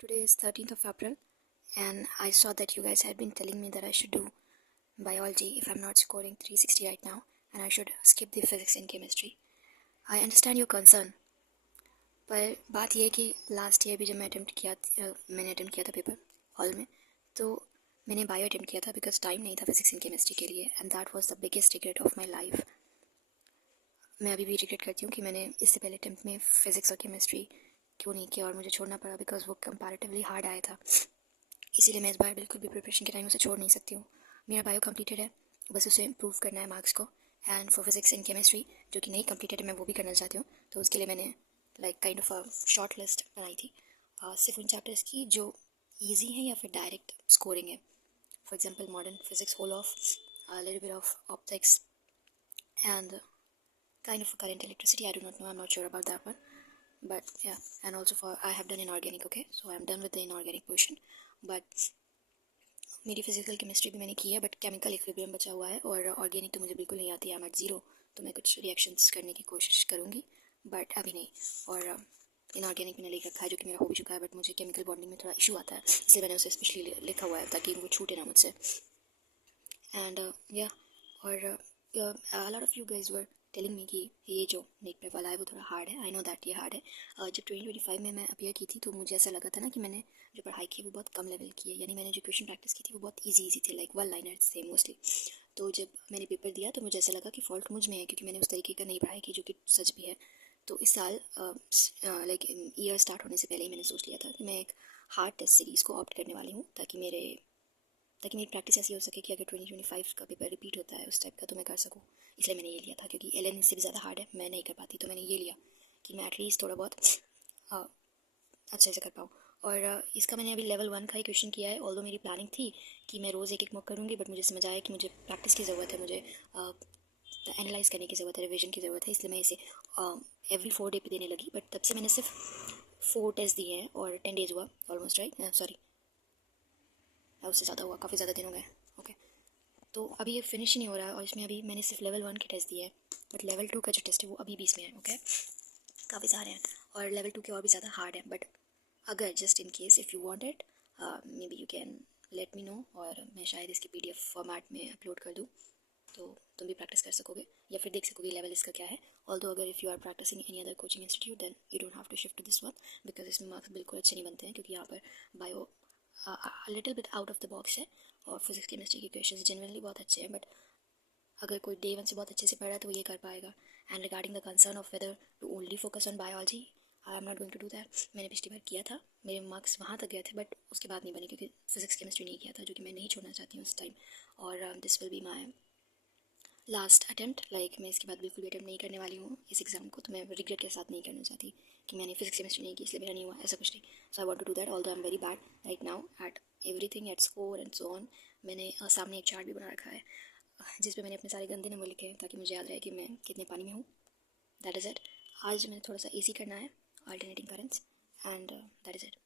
Today is 13th of April, and I saw that you guys had been telling me that I should do biology if I'm not scoring 360 right now, and I should skip the physics and chemistry. I understand your concern, पर बात यह है कि last year भी जब मैंने attempt किया था पेपर हॉल में, तो मैंने बायो अटेम्प्ट किया था बिकॉज टाइम नहीं था फिजिक्स एंड केमिस्ट्री के लिए, and that was the biggest regret of my life. मैं अभी भी रिग्रेट करती हूँ कि मैंने इससे पहले अटेम्प्ट में फिजिक्स और केमिस्ट्री क्यों नहीं किया और मुझे छोड़ना पड़ा बिकॉज वो कंपैरेटिवली हार्ड आया था. इसीलिए मैं इस बार बिल्कुल भी प्रिपरेशन के टाइम उसे छोड़ नहीं सकती हूँ. मेरा बायो कंप्लीटेड है, बस उसे इम्प्रूव करना है मार्क्स को. And for physics and chemistry जो कि नहीं कंप्लीटेड है, मैं वो भी करना चाहती हूँ. तो उसके लिए मैंने kind of a short list बनाई थी, सिर्फ उन चैप्टर्स की जो ईजी हैं या फिर डायरेक्ट स्कोरिंग है. For example modern physics, whole of, little bit of optics, and kind of current electricity. I do not know, I'm not sure about that one, but yeah. And also for I have done inorganic. Okay, so I'm done with the inorganic portion, but मेरी physical chemistry भी मैंने की है, but chemical equilibrium बचा हुआ है, और organic तो मुझे बिल्कुल नहीं आती है. I am at zero. तो मैं कुछ रिएक्शंस करने की कोशिश करूँगी, बट अभी नहीं. और इनऑर्गेनिक मैंने लिख रखा है जो कि मेरा हो भी चुका है, बट मुझे केमिकल बॉन्डिंग में थोड़ा इशू आता है, इसलिए मैंने उसे स्पेशली लिखा हुआ है ताकि वो छूटे ना मुझसे. एंड या और lot of you guys were telling me कि ये जो नेट प्रेप वाला है वो थोड़ा हार्ड है. आई नो दैट ये हार्ड है. जब 2025 में मैं अपीयर की थी तो मुझे ऐसा लगा था ना कि मैंने जो पढ़ाई की वो बहुत कम लेवल की है, यानी मैंने जो क्वेश्चन प्रैक्टिस की थी वो बहुत इजी थे, लाइक वन लाइनर्स थे मोस्टली. तो जब मैंने पेपर दिया तो मुझे ऐसा लगा कि फॉल्ट मुझ में है, क्योंकि मैंने उस तरीके का नहीं पढ़ाई की, जो कि सच भी है. तो इस साल लाइक ईयर स्टार्ट होने से पहले ही मैंने सोच लिया था कि मैं एक हार्ड टेस्ट सीरीज़ को ऑप्ट करने वाली हूँ, ताकि मेरी प्रैक्टिस ऐसी हो सके कि अगर 2025 का पेपर रिपीट होता है उस टाइप का तो मैं कर सकूँ. इसलिए मैंने ये लिया था, क्योंकि एल से भी ज़्यादा हार्ड है, मैं नहीं कर पाती. तो मैंने ये लिया कि मैं एटलीस्ट थोड़ा बहुत अच्छे से कर पाऊँ. और इसका मैंने अभी लेवल 1 का ही क्वेश्चन किया है. ऑल्दो मेरी प्लानिंग थी कि मैं रोज़ एक एक मॉक करूँगी, बट मुझे समझ आया कि मुझे प्रैक्टिस की ज़रूरत है, मुझे एनालाइज़ करने की ज़रूरत है, रिविजन की ज़रूरत है. इसलिए मैं इसे एवरी 4 डे पे देने लगी. बट तब से मैंने सिर्फ 4 टेस्ट दिए हैं और 10 डेज़ हुआ ऑलमोस्ट, राइट, सॉरी, उससे ज़्यादा हुआ, काफ़ी ज़्यादा दिन हो गए. ओके, तो अभी ये फिनिश ही नहीं हो रहा है, और इसमें अभी मैंने सिर्फ लेवल 1 के टेस्ट दिए हैं, बट लेवल 2 का जो टेस्ट है वो अभी भी इसमें है. ओके, काफ़ी सारे हैं, और लेवल 2 के और भी ज़्यादा हार्ड है. बट अगर just in case if you want it, may be you can let me know, और मैं शायद इसकी PDF फॉर्मेट में अपलोड कर दूँ, तो तुम भी प्रैक्टिस कर सकोगे या फिर देख सकोगे लेवल इसका क्या है. ऑल्दो अगर if you are practising any other coaching institute, then you don't have to shift to this one, because इसमें मार्क्स बिल्कुल अच्छे नहीं बनते हैं, क्योंकि यहाँ पर bio little bit out of the box है, और फिजिक्स केमिस्ट्री के क्वेश्चंस जनरली बहुत अच्छे हैं. बट अगर कोई डे 1 से बहुत अच्छे से पढ़ रहा है तो वो ये कर पाएगा. And regarding the concern of whether to only focus on biology, I am not going to do that. मैंने पिछली बार किया था, मेरे मार्क्स वहाँ तक गए थे, बट उसके बाद नहीं बने, क्योंकि फिजिक्स केमिस्ट्री नहीं किया था, जो कि मैं नहीं छोड़ना चाहती हूँ उस टाइम. और this will be my last attempt. Like मैं इसके बाद बिल्कुल भी अटैम्प्ट नहीं करने वाली हूँ इस एग्ज़ाम को. तो मैं रिग्रेट के साथ नहीं करना चाहती कि मैंने फिजिक्स केमिस्ट्री नहीं की इसलिए मेरा नहीं हुआ, ऐसा कुछ नहीं. So I want to do that, although I am very bad right now at everything, at score and so on. मैंने सामने एक चार्ट भी बना रखा है जिस पे मैंने अपने सारे गंदे नंबर लिखे हैं, ताकि मुझे याद रहे कि मैं कितने पानी में हूँ. That is it. आज मैंने थोड़ा सा ईजी करना है, alternating currents, and that is it.